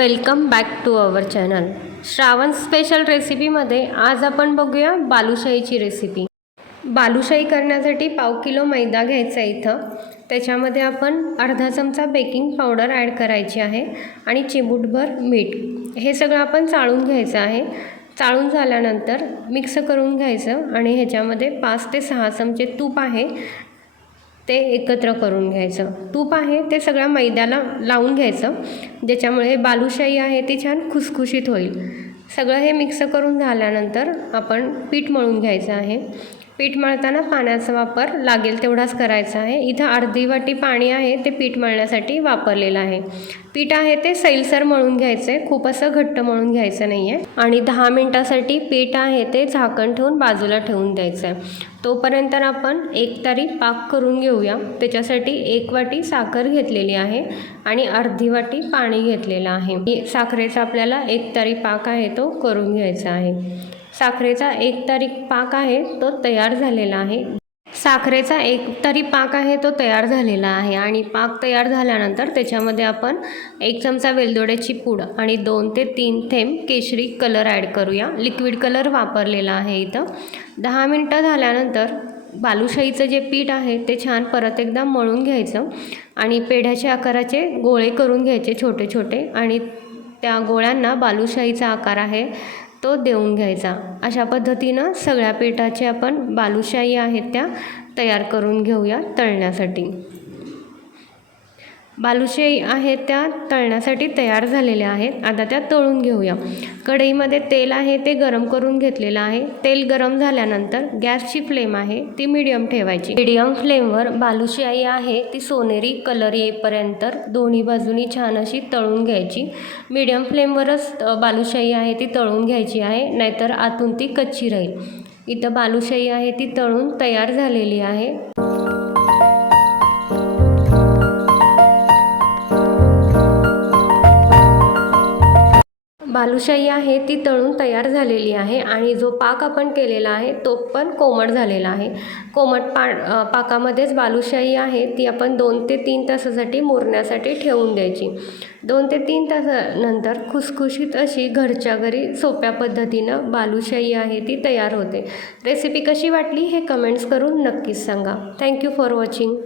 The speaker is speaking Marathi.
Welcome back to our channel. Shravan special रेसिपीमध्ये आज आपण बघूया बालुशाहीची रेसिपी बालुशाही करण्यासाठी पाव किलो मैदा घ्यायचा आहे इथं. त्याच्यामध्ये आपण अर्धा चमचा बेकिंग पावडर ॲड करायची आहे आणि चिमूटभर मीठ. हे सगळं आपण चाळून घ्यायचं आहे. चाळून झाल्यानंतर मिक्स करून घ्यायचं आणि ह्याच्यामध्ये पाच ते सहा चमचे तूप आहे ते एकत्र करून घ्यायचं. तूप आहे ते सगळ्या मैद्याला लावून घ्यायचं. ज्याच्यामुळे बालुशाही आहे ती छान खुसखुशीत होईल. सगळं हे मिक्स करून झाल्यानंतर आपण पीठ मळून घ्यायचं आहे. पीठ मळताना पाण्याचा वापर लागेल तेवढाच करायचा आहे. इथं अर्धी वाटी पाणी आहे ते पीठ मळण्यासाठी वापरलेलं आहे. पीठ आहे ते सैलसर मळून घ्यायचं आहे खूप असं घट्ट मळून घ्यायचं नाही आहे आणि दहा मिनटासाठी पीठ आहे ते झाकण ठेवून बाजूला ठेवून द्यायचं आहे तोपर्यंत आपण एक तारी पाक करून घेऊया. त्याच्यासाठी एक वाटी साखर घेतलेली आहे आणि अर्धी वाटी पाणी घेतलेलं आहे. साखरेचा आपल्याला एक तारी पाक आहे तो करून घ्यायचा आहे. साखरेचा एक तारीख पाक आहे तो तयार झालेला आहे. साखरेचा एक तरी पाक आहे तो तयार झालेला आहे आणि पाक तयार झाल्यानंतर त्याच्यामध्ये आपण एक चमचा वेलदोड्याची पूड आणि दोन ते तीन थेंब केशरी कलर ॲड करूया. लिक्विड कलर वापरलेला आहे इथं. दहा मिनटं झाल्यानंतर बालुशाहीचं जे पीठ आहे ते छान परत एकदा मळून घ्यायचं आणि पेढ्याच्या आकाराचे गोळे करून घ्यायचे छोटे छोटे आणि त्या गोळ्यांना बालुशाहीचा आकार आहे. तो देऊन घ्यायचा. अशा पद्धतीनं सगळ्या पिठाचे आपण बालुशाही आहेत त्या तयार करून घेऊया तळण्यासाठी. बालुशाही आहेत त्या तळण्यासाठी तयार झालेल्या आहेत. आता त्या तळून घेऊया. कढईमध्ये तेल आहे ते गरम करून घेतलेलं आहे. तेल गरम झाल्यानंतर गॅसची फ्लेम आहे ती मिडियम ठेवायची. मिडियम फ्लेमवर बालुशाही आहे ती सोनेरी कलर येईपर्यंत दोन्ही बाजूनी छान अशी तळून घ्यायची. मिडियम फ्लेमवरच बालुशाही आहे ती तळून घ्यायची आहे नाहीतर आतून ती कच्ची राहील. इथं बालुशाही आहे ती तळून तयार झालेली आहे. बालुशाही आहे ती तळून तयार झालेली आहे आणि जो पाक आपण केलेला आहे तो पण कोमट झालेला आहे. कोमट पा पाकामध्येच बालुशाही आहे ती आपण दोन ते तीन तासासाठी मुरण्यासाठी ठेवून द्यायची. दोन ते तीन तासानंतर खुसखुशीत अशी घरच्या घरी सोप्या पद्धतीनं बालुशाही आहे ती तयार होते. रेसिपी कशी वाटली हे कमेंट्स करून नक्कीच सांगा. Thank you for watching